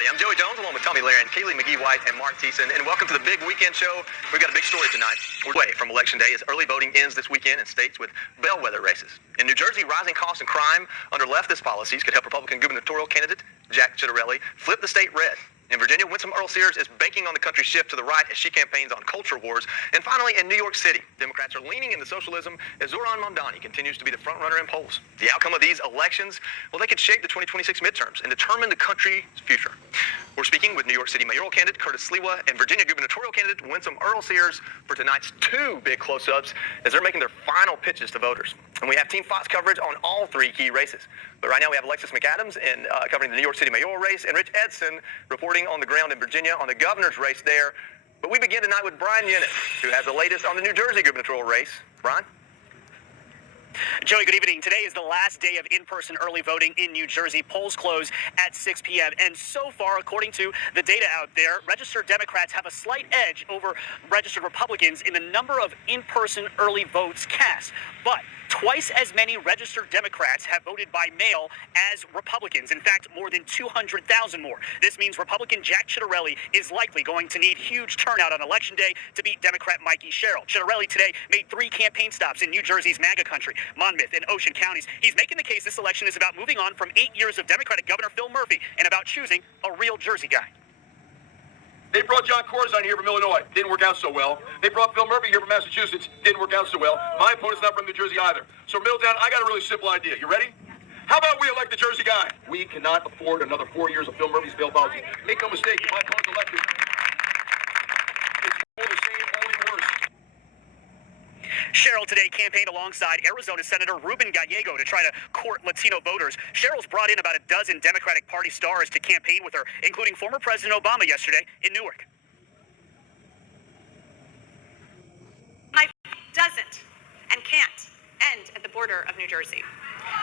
everybody. I'm Joey Jones along with Tommy Lahren, Kaylee McGee-White, and Mark Thiessen. And welcome to the big weekend show. We've got a big story tonight. We're away from Election Day as early voting ends this weekend in states with bellwether races. In New Jersey, rising costs and crime under leftist policies could help Republican gubernatorial candidate Jack Ciattarelli flip the state red. In Virginia, Winsome Earl-Sears is banking on the country's shift to the right as she campaigns on culture wars. And finally, in New York City, Democrats are leaning into socialism as Zohran Mamdani continues to be the front-runner in polls. The outcome of these elections, well, they could shape the 2026 midterms and determine the country's future. We're speaking with New York City mayoral candidate Curtis Sliwa and Virginia gubernatorial candidate Winsome Earl-Sears for tonight's two big close-ups as they're making their final pitches to voters. And we have Team Fox coverage on all three key races. But right now we have Alexis McAdams covering the New York City mayoral race and Rich Edson reporting on the ground in Virginia on the governor's race there. But we begin tonight with Brian Yennes, who has the latest on the New Jersey gubernatorial race. Brian? Joey, good evening. Today is the last day of in-person early voting in New Jersey. Polls close at 6 p.m. And so far, according to the data out there, registered Democrats have a slight edge over registered Republicans in the number of in-person early votes cast. But twice as many registered Democrats have voted by mail as Republicans. In fact, more than 200,000 more. This means Republican Jack Ciattarelli is likely going to need huge turnout on Election Day to beat Democrat Mikey Sherrill. Ciattarelli today made 3 campaign stops in New Jersey's MAGA country, Monmouth and Ocean counties. He's making the case this election is about moving on from 8 years of Democratic Governor Phil Murphy and about choosing a real Jersey guy. They brought John Corzine here from Illinois. Didn't work out so well. They brought Phil Murphy here from Massachusetts. Didn't work out so well. My opponent's not from New Jersey either. So Middletown, I got a really simple idea. You ready? How about we elect the Jersey guy? We cannot afford another 4 years of Phil Murphy's failed policy. Make no mistake, if my opponent's elected, it's more the same, only worse. Sherrill today campaigned alongside Arizona Senator Ruben Gallego to try to court Latino voters. Sherrill's brought in about a dozen Democratic Party stars to campaign with her, including former President Obama yesterday in Newark. My doesn't and can't end at the border of New Jersey.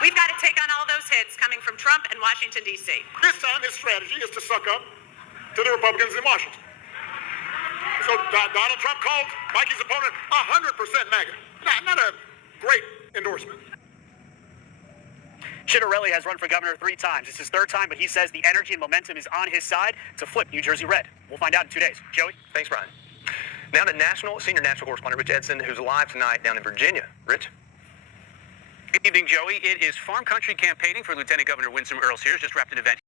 We've got to take on all those hits coming from Trump and Washington, D.C. This time his strategy is to suck up to the Republicans in Washington. So Donald Trump called Mikey's opponent 100% MAGA. Not a great endorsement. Ciattarelli has run for governor 3 times. It's his 3rd time, but he says the energy and momentum is on his side to flip New Jersey red. We'll find out in 2 days. Joey? Thanks, Brian. Now to senior national correspondent Rich Edson, who's live tonight down in Virginia. Rich? Good evening, Joey. It is farm country campaigning for Lieutenant Governor Winsome Earl-Sears. Just wrapped an event